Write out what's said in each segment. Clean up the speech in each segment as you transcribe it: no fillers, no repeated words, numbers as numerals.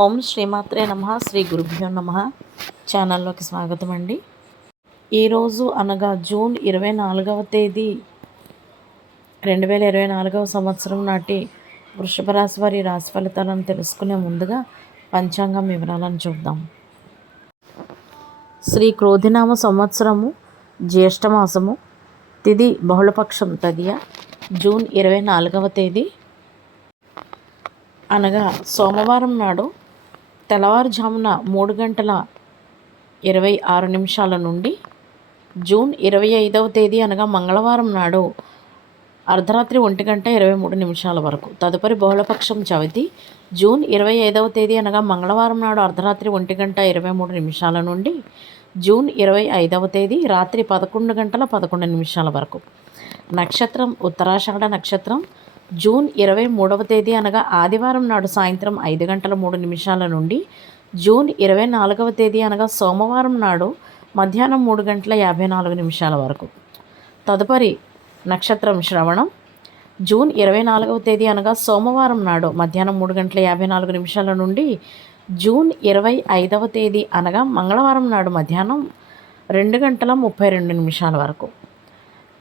ఓం శ్రీమాత్రే నమః. శ్రీ గురుభ్యో నమః. ఛానల్లోకి స్వాగతం అండి. ఈరోజు అనగా జూన్ 24వ తేదీ 2024వ సంవత్సరం నాటి వృషభ రాశి వారి రాశి ఫలితాలను తెలుసుకునే ముందుగా పంచాంగం వివరాలను చూద్దాం. శ్రీ క్రోధినామ సంవత్సరము జ్యేష్ఠమాసము తిథి బహుళపక్షం తదియ జూన్ 24వ తేదీ అనగా సోమవారం నాడు తెల్లవారుజామున 3:26 నుండి జూన్ 25వ తేదీ అనగా మంగళవారం నాడు అర్ధరాత్రి 1:23 వరకు. తదుపరి బహుళపక్షం చవితి జూన్ 25వ తేదీ అనగా మంగళవారం నాడు అర్ధరాత్రి 1:23 నుండి జూన్ 25వ తేదీ రాత్రి 11:11 వరకు. నక్షత్రం ఉత్తరాషాఢ నక్షత్రం జూన్ 23వ తేదీ అనగా ఆదివారం నాడు సాయంత్రం 5:03 నుండి జూన్ 24వ తేదీ అనగా సోమవారం నాడు మధ్యాహ్నం 3:54 వరకు. తదుపరి నక్షత్రం శ్రవణం జూన్ 24వ తేదీ అనగా సోమవారం నాడు మధ్యాహ్నం 3:54 నుండి జూన్ 25వ తేదీ అనగా మంగళవారం నాడు మధ్యాహ్నం 2:32 వరకు.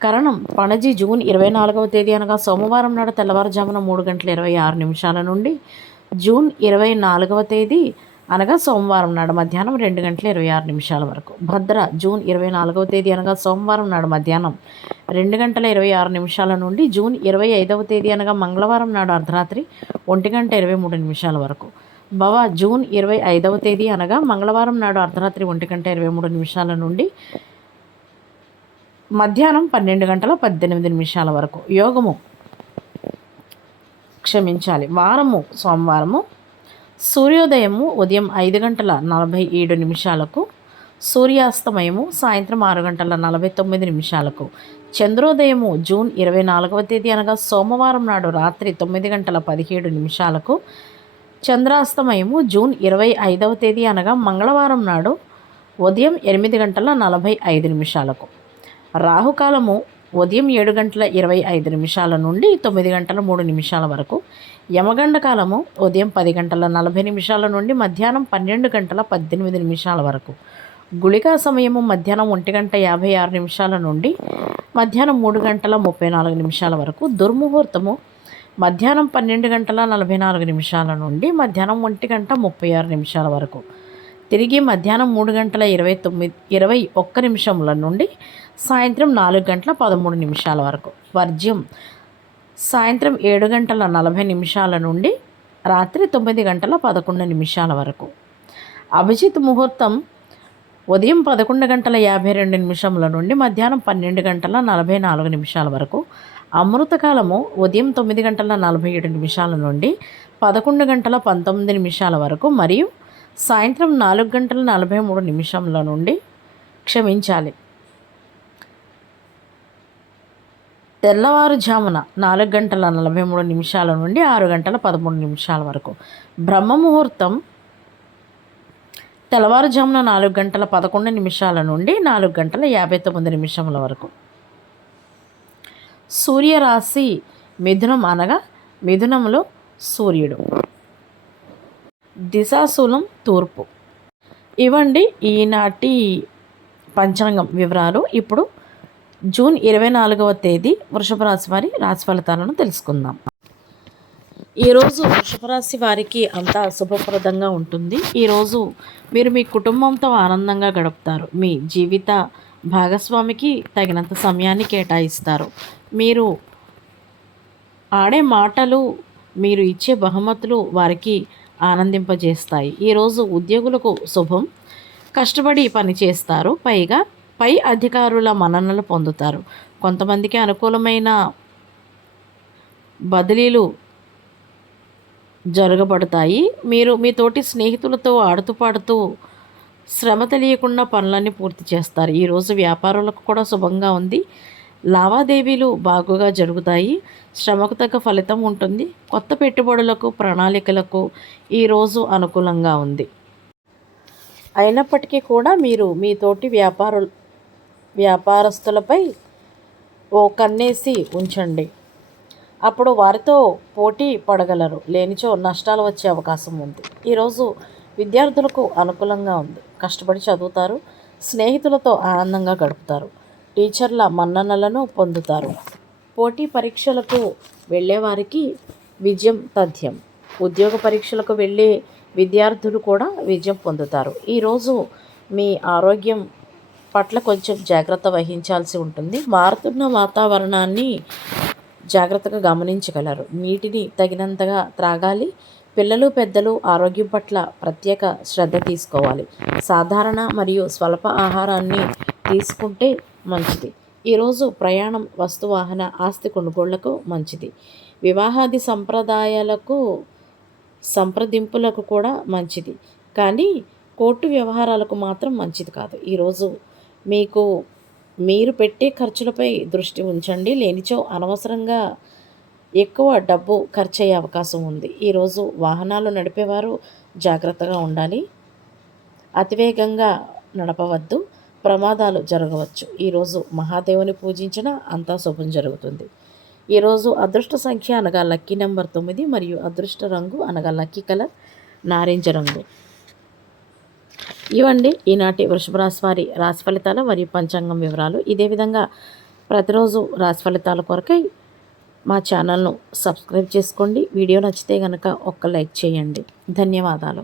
కరణం పణజి జూన్ 24వ తేదీ అనగా సోమవారం నాడు తెల్లవారుజామున 3:26 నుండి జూన్ 24వ తేదీ అనగా సోమవారం నాడు మధ్యాహ్నం 2:26 వరకు. భద్ర జూన్ 24వ తేదీ అనగా సోమవారం నాడు మధ్యాహ్నం 2:26 నుండి జూన్ 25వ తేదీ అనగా మంగళవారం నాడు అర్ధరాత్రి 1:23 వరకు. భవ జూన్ 25వ తేదీ అనగా మంగళవారం నాడు అర్ధరాత్రి 1:23 నుండి మధ్యాహ్నం 12:18 వరకు. యోగము వారము సోమవారము సూర్యోదయము ఉదయం 5:47 సూర్యాస్తమయము సాయంత్రం 6:49 చంద్రోదయము జూన్ 24వ తేదీ అనగా సోమవారం నాడు రాత్రి 9:17 చంద్రాస్తమయము జూన్ 25వ తేదీ అనగా మంగళవారం నాడు ఉదయం 8:45 రాహుకాలము ఉదయం 7:25 నుండి 9:03 వరకు. యమగండ కాలము ఉదయం 10:40 నుండి మధ్యాహ్నం 12:18 వరకు. గుళికా సమయము మధ్యాహ్నం 1:56 నుండి మధ్యాహ్నం 3:34 వరకు. దుర్ముహూర్తము మధ్యాహ్నం 12:44 నుండి మధ్యాహ్నం 1:36 వరకు. తిరిగి మధ్యాహ్నం 3:21 నుండి సాయంత్రం 4:13 వరకు. వర్జ్యం సాయంత్రం 7:40 నుండి రాత్రి 9:11 వరకు. అభిజిత్ ముహూర్తం ఉదయం 11:52 నుండి మధ్యాహ్నం 12:44 వరకు. అమృతకాలము ఉదయం 9:47 నుండి 11:19 వరకు మరియు సాయంత్రం 4:43 నుండి తెల్లవారుజామున 4:43 నుండి 6:13 వరకు. బ్రహ్మ ముహూర్తం తెల్లవారుజామున 4:11 నుండి 4:59 వరకు. సూర్యరాశి మిథునం అనగా మిథునంలో సూర్యుడు. దిశాశూలం తూర్పు. ఇవండి ఈనాటి పంచాంగం వివరాలు. ఇప్పుడు జూన్ 24వ తేదీ వృషభ రాశి వారి రాశి ఫలితాలను తెలుసుకుందాం. ఈరోజు వృషభ రాశి వారికి అంతా శుభప్రదంగా ఉంటుంది. ఈరోజు మీరు మీ కుటుంబంతో ఆనందంగా గడుపుతారు. మీ జీవిత భాగస్వామికి తగినంత సమయాన్ని కేటాయిస్తారు. మీరు ఆడే మాటలు, మీరు ఇచ్చే బహుమతులు వారికి ఆనందింపజేస్తాయి. ఈరోజు ఉద్యోగులకు శుభం. కష్టపడి పని చేస్తారు. పైగా పై అధికారుల మన్ననలు పొందుతారు. కొంతమందికి అనుకూలమైన బదిలీలు జరగబడతాయి. మీరు మీ తోటి స్నేహితులతో ఆడుతూ పాడుతూ శ్రమ తెలియకుండా పనులన్నీ పూర్తి చేస్తారు. ఈరోజు వ్యాపారులకు కూడా శుభంగా ఉంది. లావాదేవీలు బాగుగా జరుగుతాయి. శ్రమకు తగ్గ ఫలితం ఉంటుంది. కొత్త పెట్టుబడులకు, ప్రణాళికలకు ఈరోజు అనుకూలంగా ఉంది. అయినప్పటికీ కూడా మీరు మీ తోటి వ్యాపారస్తులపై ఓ కన్నేసి ఉంచండి. అప్పుడు వారితో పోటీ పడగలరు, లేనిచో నష్టాలు వచ్చే అవకాశం ఉంది. ఈరోజు విద్యార్థులకు అనుకూలంగా ఉంది. కష్టపడి చదువుతారు, స్నేహితులతో ఆనందంగా గడుపుతారు, టీచర్ల మన్ననలను పొందుతారు. పోటీ పరీక్షలకు వెళ్ళేవారికి విజయం తథ్యం. ఉద్యోగ పరీక్షలకు వెళ్ళే విద్యార్థులు కూడా విజయం పొందుతారు. ఈరోజు మీ ఆరోగ్యం పట్ల కొంచెం జాగ్రత్త వహించాల్సి ఉంటుంది. మారుతున్న వాతావరణాన్ని జాగ్రత్తగా గమనించగలరు. నీటిని తగినంతగా త్రాగాలి. పిల్లలు పెద్దలు ఆరోగ్యం పట్ల ప్రత్యేక శ్రద్ధ తీసుకోవాలి. సాధారణ మరియు స్వల్ప ఆహారాన్ని తీసుకుంటే మంచిది. ఈరోజు ప్రయాణం, వస్తువాహన, ఆస్తి కొనుగోళ్లకు మంచిది. వివాహాది సంప్రదింపులకు కూడా మంచిది. కానీ కోర్టు వ్యవహారాలకు మాత్రం మంచిది కాదు. ఈరోజు మీరు పెట్టే ఖర్చులపై దృష్టి ఉంచండి, లేనిచో అనవసరంగా ఎక్కువ డబ్బు ఖర్చు అయ్యే అవకాశం ఉంది. ఈరోజు వాహనాలు నడిపేవారు జాగ్రత్తగా ఉండాలి. అతివేగంగా నడపవద్దు, ప్రమాదాలు జరగవచ్చు. ఈరోజు మహాదేవుని పూజించిన అంతా శుభం జరుగుతుంది. ఈరోజు అదృష్ట సంఖ్య అనగా లక్కీ నెంబర్ 9 మరియు అదృష్ట రంగు అనగా లక్కీ కలర్ నారింజ రంగు. ఇవండి ఈనాటి వృషభ రాశి వారి రాశి ఫలితాలు మరియు పంచాంగం వివరాలు. ఇదే విధంగా ప్రతిరోజు రాశి ఫలితాల కొరకై మా ఛానల్ను సబ్స్క్రైబ్ చేసుకోండి. వీడియో నచ్చితే కనుక ఒక్క లైక్ చేయండి. ధన్యవాదాలు.